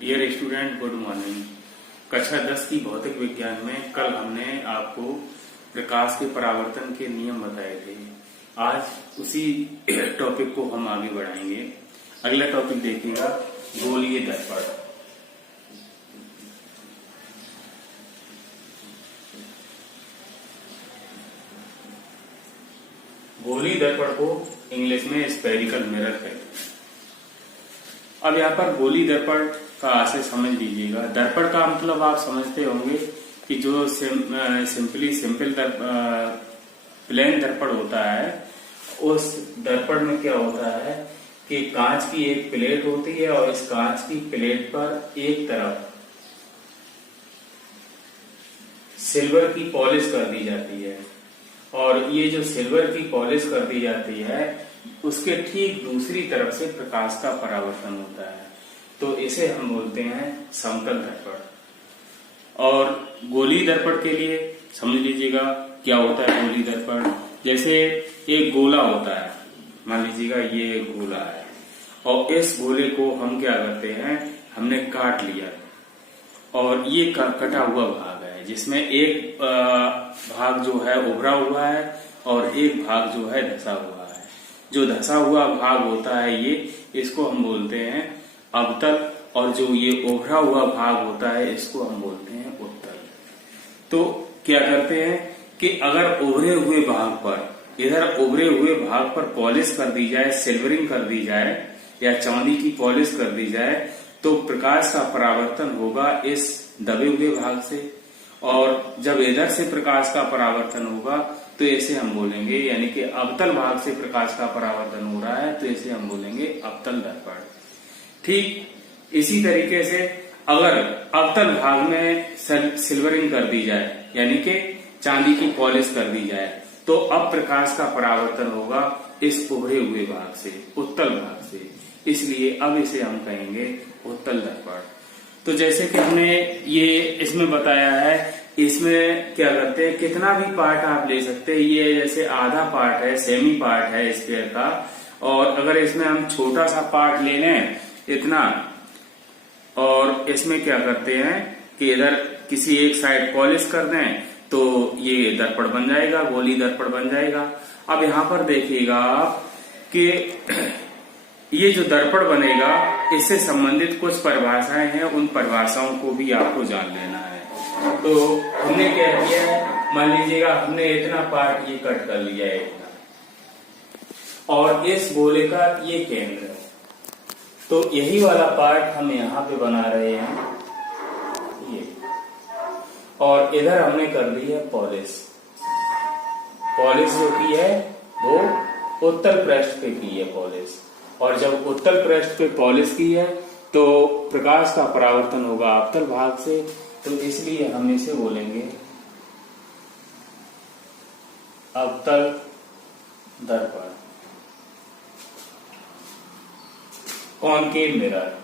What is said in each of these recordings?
Dear student, good morning. कक्षा 10 की भौतिक विज्ञान में कल हमने आपको प्रकाश के परावर्तन के नियम बताए थे। आज उसी टॉपिक को हम आगे बढ़ाएंगे। अगला टॉपिक देखिएगा, गोलीय दर्पण। गोलीय दर्पण को इंग्लिश में स्फेरिकल मिरर कहते हैं। अब यहाँ पर गोलीय दर्पण का आशय समझ लीजिएगा। दर्पण का मतलब आप समझते होंगे कि जो सिंपल प्लेन दर्पण होता है, उस दर्पण में क्या होता है कि कांच की एक प्लेट होती है और इस कांच की प्लेट पर एक तरफ सिल्वर की पॉलिश कर दी जाती है और ये जो सिल्वर की पॉलिश कर दी जाती है उसके ठीक दूसरी तरफ से प्रकाश का परावर्तन होता है, तो इसे हम बोलते हैं समतल दर्पण। और गोलीय दर्पण के लिए समझ लीजिएगा क्या होता है गोलीय दर्पण। जैसे एक गोला होता है, मान लीजिएगा ये एक गोला है और इस गोले को हम क्या करते हैं, हमने काट लिया और ये कटा हुआ भाग है जिसमें एक भाग जो है उभरा हुआ है और एक भाग जो है धंसा हुआ है। जो धंसा हुआ भाग होता है इसको हम बोलते हैं अवतल और जो ये उभरा हुआ भाग होता है इसको हम बोलते हैं उत्तल। तो क्या करते हैं कि अगर उभरे हुए भाग पर, इधर उभरे हुए भाग पर पॉलिश कर दी जाए, सिल्वरिंग कर दी जाए या चांदी की पॉलिश कर दी जाए, तो प्रकाश का परावर्तन होगा इस दबे हुए भाग से, और जब इधर से प्रकाश का परावर्तन होगा तो इसे हम बोलेंगे, यानी कि अवतल भाग से प्रकाश का परावर्तन हो रहा है तो इसे हम बोलेंगे अवतल दर्पण। ठीक इसी तरीके से अगर अवतल भाग में सिल्वरिंग कर दी जाए, यानी कि चांदी की पॉलिश कर दी जाए, तो अब प्रकाश का परावर्तन होगा इस उभरे हुए भाग से, उत्तल भाग से। इसलिए अब इसे हम कहेंगे उत्तल दर्पण। तो जैसे कि हमने ये इसमें बताया है, इसमें क्या करते हैं, कितना भी पार्ट आप ले सकते हैं। ये जैसे आधा पार्ट है, सेमी पार्ट है स्फीयर का, और अगर इसमें हम छोटा सा पार्ट ले लें इतना, और इसमें क्या करते हैं कि इधर किसी एक साइड पॉलिश कर दें तो ये दर्पण बन जाएगा, गोलीय दर्पण बन जाएगा। अब यहाँ पर देखिएगा आप कि ये जो दर्पण बनेगा इससे संबंधित कुछ परिभाषाएं हैं, उन परिभाषाओं को भी आपको जान लेना है। तो हमने क्या किया है, मान लीजिएगा हमने इतना पार्ट ये कट कर लिया है इतना, और इस गोले का ये केंद्र है, तो यही वाला पार्ट हम यहाँ पे बना रहे हैं ये, और इधर हमने कर दी है पॉलिश। पॉलिश जो की है वो उत्तल पृष्ठ पे की है पॉलिश, और जब उत्तल पृष्ठ पे पॉलिश की है तो प्रकाश का परावर्तन होगा अवतल भाग से, तो इसलिए हम इसे बोलेंगे अवतल दर्पण, कॉनकेव मिरर।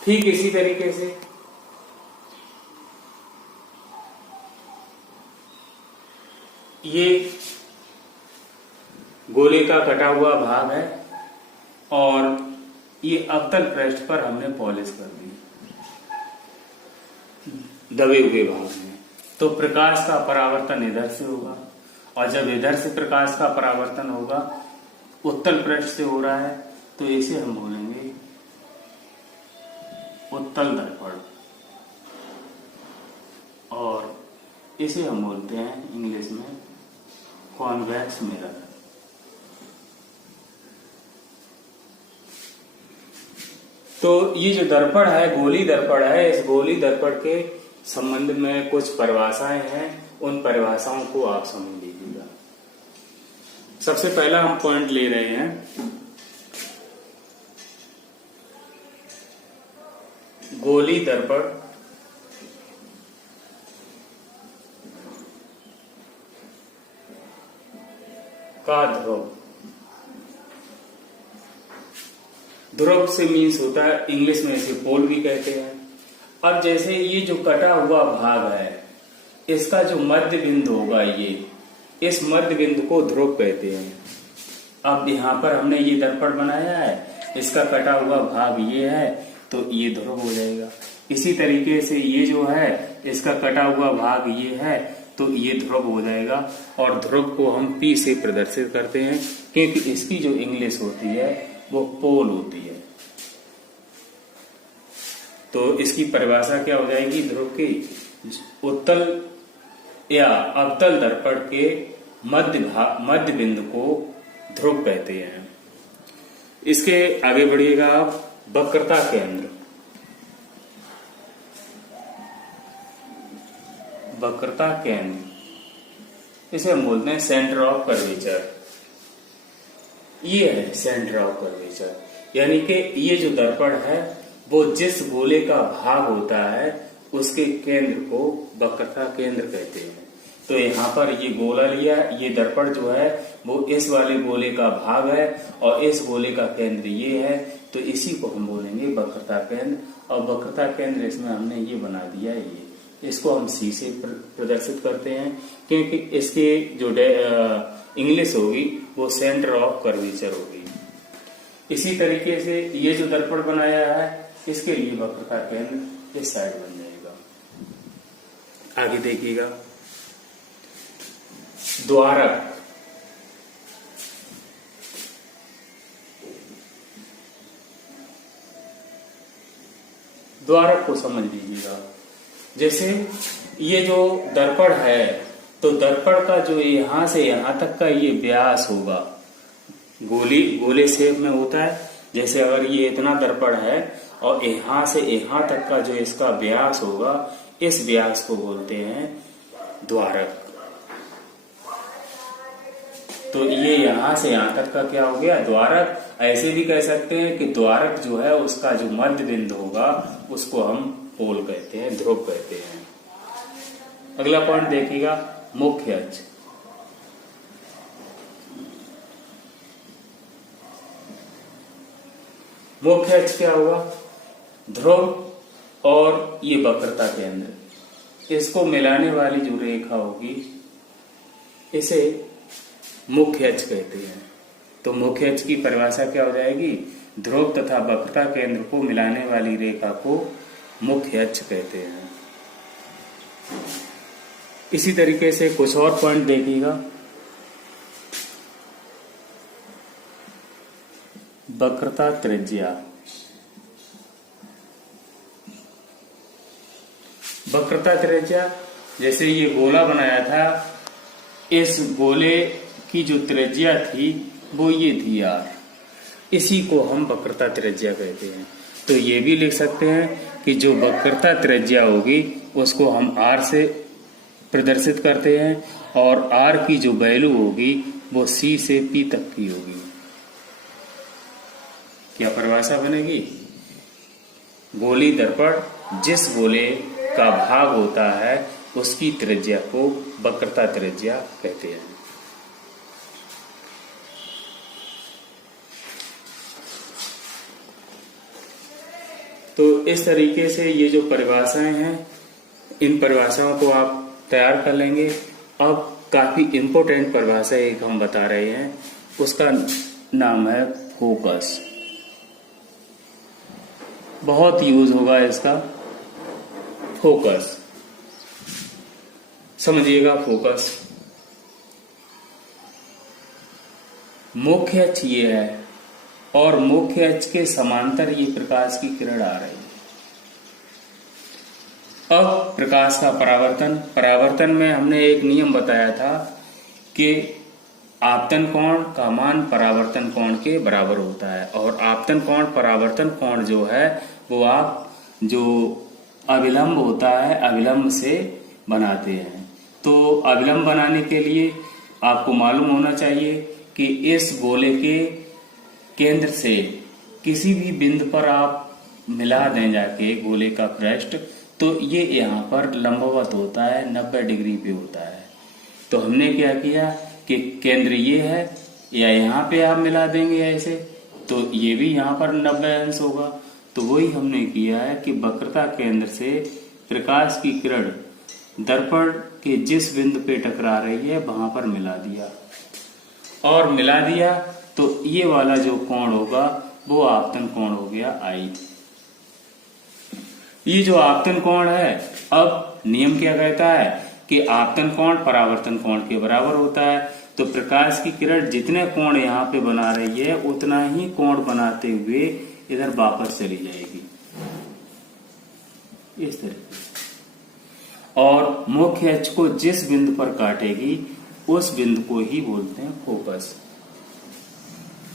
ठीक इसी तरीके से ये गोले का कटा हुआ भाग है और ये अवतल पृष्ठ पर हमने पॉलिश कर दी दबे हुए भाग में, तो प्रकाश का परावर्तन इधर से होगा, और जब इधर से प्रकाश का परावर्तन होगा उत्तल पृष्ठ से हो रहा है तो इसे हम बोलेंगे उत्तल दर्पण, और इसे हम बोलते हैं इंग्लिश में कॉन्वेक्स मिरर। तो ये जो दर्पण है गोलीय दर्पण है, इस गोलीय दर्पण के संबंध में कुछ परिभाषाएं हैं, उन परिभाषाओं को आप समझ लीजिएगा। सबसे पहला हम पॉइंट ले रहे हैं, गोलीय दर्पण का ध्रुव। ध्रुव से मीन्स होता है, इंग्लिश में इसे पोल भी कहते हैं। अब जैसे ये जो कटा हुआ भाग है इसका जो मध्य बिंदु होगा इस मध्य बिंदु को ध्रुव कहते हैं। अब यहाँ पर हमने ये दर्पण बनाया है, इसका कटा हुआ भाग ये है, तो ये ध्रुव हो जाएगा। इसी तरीके से ये जो है इसका कटा हुआ भाग ये है, तो ये ध्रुव हो जाएगा। और ध्रुव को हम P से प्रदर्शित करते हैं, क्योंकि इसकी जो इंग्लिश होती है वो पोल होती है। तो इसकी परिभाषा क्या हो जाएगी ध्रुव की? उत्तल या अवतल दर्पण के मध्य बिंदु को ध्रुव कहते हैं। इसके आगे बढ़िएगा आप। वक्रता केंद्र, वक्रता केंद्र, इसे हम बोलते हैं सेंटर ऑफ कर्वेचर। ये है सेंटर ऑफ कर्वेचर, यानी कि ये जो दर्पण है वो जिस गोले का भाग होता है उसके केंद्र को वक्रता केंद्र कहते हैं। तो यहाँ पर ये गोला लिया, ये दर्पण जो है वो इस वाले गोले का भाग है और इस गोले का केंद्र ये है, तो इसी को हम बोलेंगे वक्रता केंद्र। और वक्रता केंद्र इसमें हमने ये बना दिया है, ये इसको हम C से प्रदर्शित करते हैं, क्योंकि इसके जो इंग्लिश होगी वो सेंटर ऑफ कर्वेचर होगी। इसी तरीके से ये जो दर्पण बनाया है इसके लिए वक्रता केंद्र इस साइड बन जाएगा। आगे देखिएगा, द्वारक, द्वारक को समझ लीजिएगा। जैसे ये जो दर्पण है, तो दर्पण का जो यहां से यहां तक का ये व्यास होगा, गोले शेप में होता है। जैसे अगर ये इतना दर्पण है और यहां से यहां तक का जो इसका व्यास होगा, इस व्यास को बोलते हैं द्वारक। तो ये यहां से यहां तक का क्या हो गया? द्वारक। ऐसे भी कह सकते हैं कि द्वारक जो है उसका जो मध्य बिंदु होगा उसको हम पोल कहते हैं, ध्रुव कहते हैं। अगला पॉइंट देखिएगा, मुख्य अक्ष। मुख्य अक्ष क्या होगा? ध्रुव और ये वक्रता केंद्र, इसको मिलाने वाली जो रेखा होगी इसे मुख्य अक्ष कहते हैं। तो मुख्य अक्ष की परिभाषा क्या हो जाएगी? ध्रुव तथा वक्रता केंद्र को मिलाने वाली रेखा को मुख्य अक्ष कहते हैं। इसी तरीके से कुछ और पॉइंट देखिएगा। वक्रता त्रिज्या, वक्रता त्रिज्या, जैसे ये गोला बनाया था, इस गोले की जो त्रिज्या थी वो ये थी R, इसी को हम वक्रता त्रिज्या कहते हैं। तो ये भी लिख सकते हैं कि जो वक्रता त्रिज्या होगी उसको हम R से प्रदर्शित करते हैं, और R की जो वैल्यू होगी वो C से P तक की होगी। क्या परिभाषा बनेगी? गोली दर्पण जिस गोले का भाग होता है उसकी त्रिज्या को वक्रता त्रिज्या कहते हैं। तो इस तरीके से ये जो परिभाषाएं हैं, इन परिभाषाओं को आप तैयार कर लेंगे। अब काफी इंपॉर्टेंट परिभाषा एक हम बता रहे हैं, उसका नाम है फोकस। बहुत यूज होगा इसका, फोकस। समझिएगा, फोकस मुख्य अक्ष ये है और मुख्य अक्ष के समांतर ये प्रकाश की किरण आ रही है। अब प्रकाश का परावर्तन, परावर्तन में हमने एक नियम बताया था कि आपतन कोण का मान परावर्तन कोण के बराबर होता है, और आपतन कोण परावर्तन कोण जो है वो आप जो अविलंब होता है अविलंब से बनाते हैं। तो अविलंब बनाने के लिए आपको मालूम होना चाहिए कि इस गोले के केंद्र से किसी भी बिंदु पर आप मिला दें जाके गोले का पृष्ठ, तो ये यहाँ पर लंबवत होता है, 90 डिग्री पे होता है। तो हमने क्या किया कि केंद्र ये है, या यहाँ पे आप मिला देंगे ऐसे, तो ये भी यहाँ पर 90 अंश होगा। तो वही हमने किया है कि वक्रता केंद्र से प्रकाश की किरण दर्पण के जिस बिंदु पे टकरा रही है वहां पर मिला दिया, और मिला दिया तो ये वाला जो कोण होगा वो आपतन कोण हो गया आई। ये जो आपतन कोण है, अब नियम क्या कहता है कि आपतन कोण परावर्तन कोण के बराबर होता है। तो प्रकाश की किरण जितने कोण यहाँ पे बना रही है उतना ही कोण बनाते हुए इधर वापस चली जाएगी इस तरीके से, और मुख्य अक्ष को जिस बिंदु पर काटेगी उस बिंदु को ही बोलते हैं फोकस।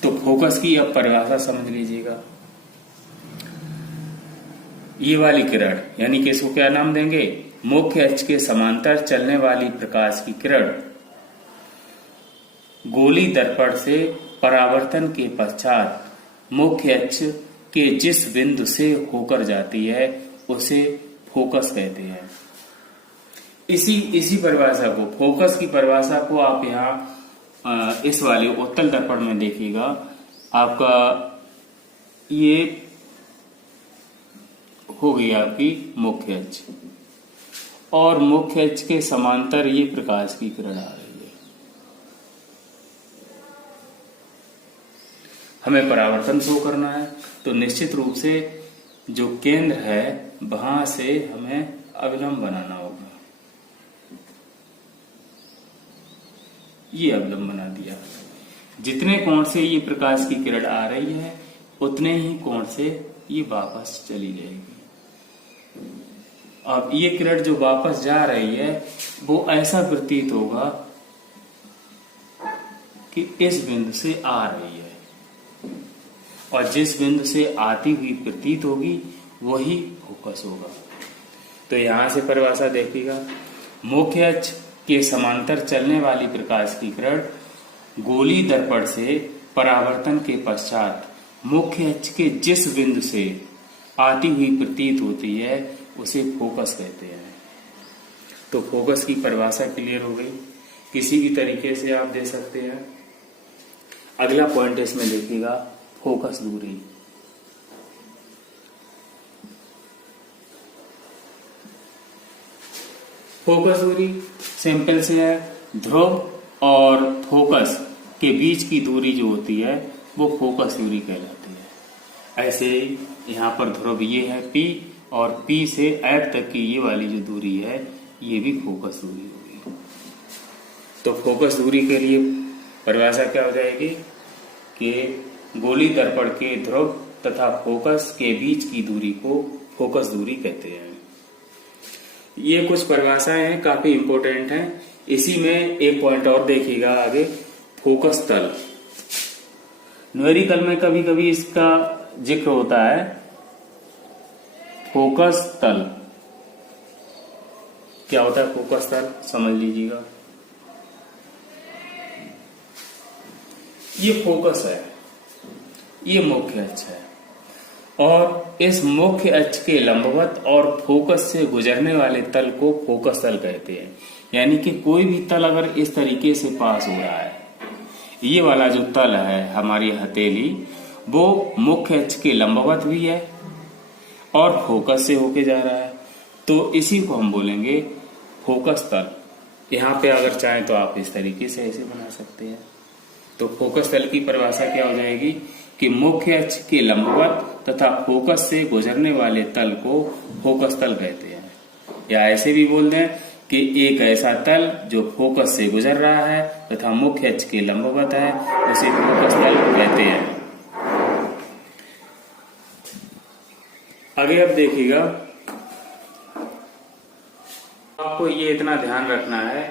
तो फोकस की अब परिभाषा समझ लीजिएगा। ये वाली किरण यानी कि इसको क्या नाम देंगे, मुख्य अक्ष के समांतर चलने वाली प्रकाश की किरण गोली दर्पण से परावर्तन के पश्चात मुख्य अक्ष के जिस बिंदु से होकर जाती है उसे फोकस कहते हैं। इसी परिभाषा को, फोकस की परिभाषा को आप यहाँ इस वाले उत्तल दर्पण में देखिएगा। आपका ये हो गई आपकी मुख्य अक्ष, और मुख्य अक्ष के समांतर ये प्रकाश की किरण आ रही है। हमें परावर्तन शो करना है तो निश्चित रूप से जो केंद्र है वहां से हमें अविलंब बनाना होगा। ये अविलंब बना दिया। जितने कोण से ये प्रकाश की किरण आ रही है उतने ही कोण से ये वापस चली जाएगी। अब ये किरण जो वापस जा रही है वो ऐसा प्रतीत होगा कि इस बिंदु से आ रही है, और जिस बिंदु से आती हुई प्रतीत होगी वही फोकस होगा। तो यहां से परिभाषा देखिएगा, मुख्य अक्ष के समांतर चलने वाली प्रकाश की किरण गोली दर्पण से परावर्तन के पश्चात मुख्य अक्ष के जिस बिंदु से आती हुई प्रतीत होती है उसे फोकस कहते हैं। तो फोकस की परिभाषा क्लियर हो गई। किसी भी तरीके से आप दे सकते हैं। अगला पॉइंट इसमें देखिएगा, फोकस दूरी। फोकस दूरी सिंपल से है, ध्रुव और फोकस के बीच की दूरी जो होती है वो फोकस दूरी कहलाती है। ऐसे यहाँ पर ध्रुव ये है P, और P से F तक की ये वाली जो दूरी है ये भी फोकस दूरी होगी। तो फोकस दूरी के लिए परिभाषा क्या हो जाएगी कि गोली दर्पण के ध्रुव तथा फोकस के बीच की दूरी को फोकस दूरी कहते हैं। ये कुछ परिभाषाएं हैं, काफी इंपॉर्टेंट हैं। इसी में एक पॉइंट और देखिएगा आगे, फोकस तल। न्यूमेरिकल में कभी कभी इसका जिक्र होता है, फोकस तल। क्या होता है फोकस तल, समझ लीजिएगा। ये फोकस है, ये मुख्य अक्ष है, और इस मुख्य अक्ष के लंबवत और फोकस से गुजरने वाले तल को फोकस तल कहते हैं। यानी कि कोई भी तल अगर इस तरीके से पास हो रहा है, ये वाला जो तल है हमारी हथेली, वो मुख्य अक्ष के लंबवत भी है और फोकस से होके जा रहा है, तो इसी को हम बोलेंगे फोकस तल। यहाँ पे अगर चाहें तो आप इस तरीके से ऐसे बना सकते हैं। तो फोकस तल की परिभाषा क्या हो जाएगी कि मुख्य अक्ष के लंबवत तथा फोकस से गुजरने वाले तल को फोकस तल कहते हैं। या ऐसे भी बोल दें कि एक ऐसा तल जो फोकस से गुजर रहा है तथा मुख्य अक्ष के लंबवत है उसे फोकस तल कहते हैं। आगे अब देखिएगा, आपको ये इतना ध्यान रखना है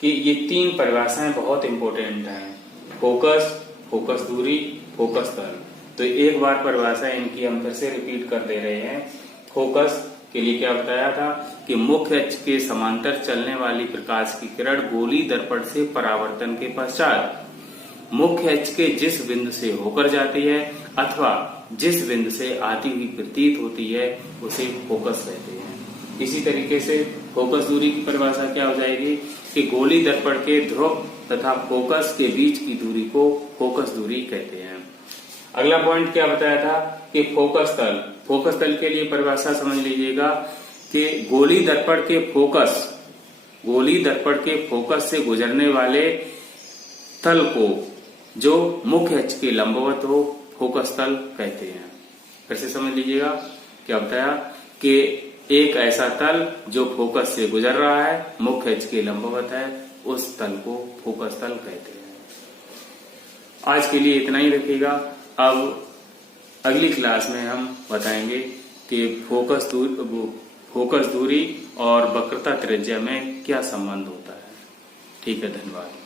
कि ये तीन परिभाषाएं बहुत इंपॉर्टेंट हैं, फोकस, फोकस दूरी, फोकस तल। तो एक बार परिभाषा इनकी हम फिर से रिपीट कर दे रहे हैं। फोकस के लिए क्या बताया था कि मुख्य अक्ष के समांतर चलने वाली प्रकाश की किरण गोली दर्पण से परावर्तन के पश्चात मुख्य अक्ष के जिस बिंदु से होकर जाती है अथवा जिस बिंदु से आती हुई प्रतीत होती है उसे फोकस कहते हैं। इसी तरीके से फोकस दूरी की परिभाषा क्या हो जाएगी कि गोली दर्पण के ध्रुव तथा फोकस के बीच की दूरी को फोकस दूरी कहते हैं। अगला पॉइंट क्या बताया था कि फोकस तल। फोकस तल के लिए परिभाषा समझ लीजिएगा कि गोली दर्पण के फोकस गोली दर्पण के फोकस से गुजरने वाले तल को जो मुख्य अक्ष के लंबवत हो फोकस तल कहते हैं। फिर से समझ लीजिएगा, क्या बताया कि एक ऐसा तल जो फोकस से गुजर रहा है, मुख्य अक्ष के लंबवत है, उस तल को फोकस तल कहते हैं। आज के लिए इतना ही रखिएगा। अब अगली क्लास में हम बताएंगे कि फोकस दूरी और वक्रता त्रिज्या में क्या संबंध होता है। ठीक है, धन्यवाद।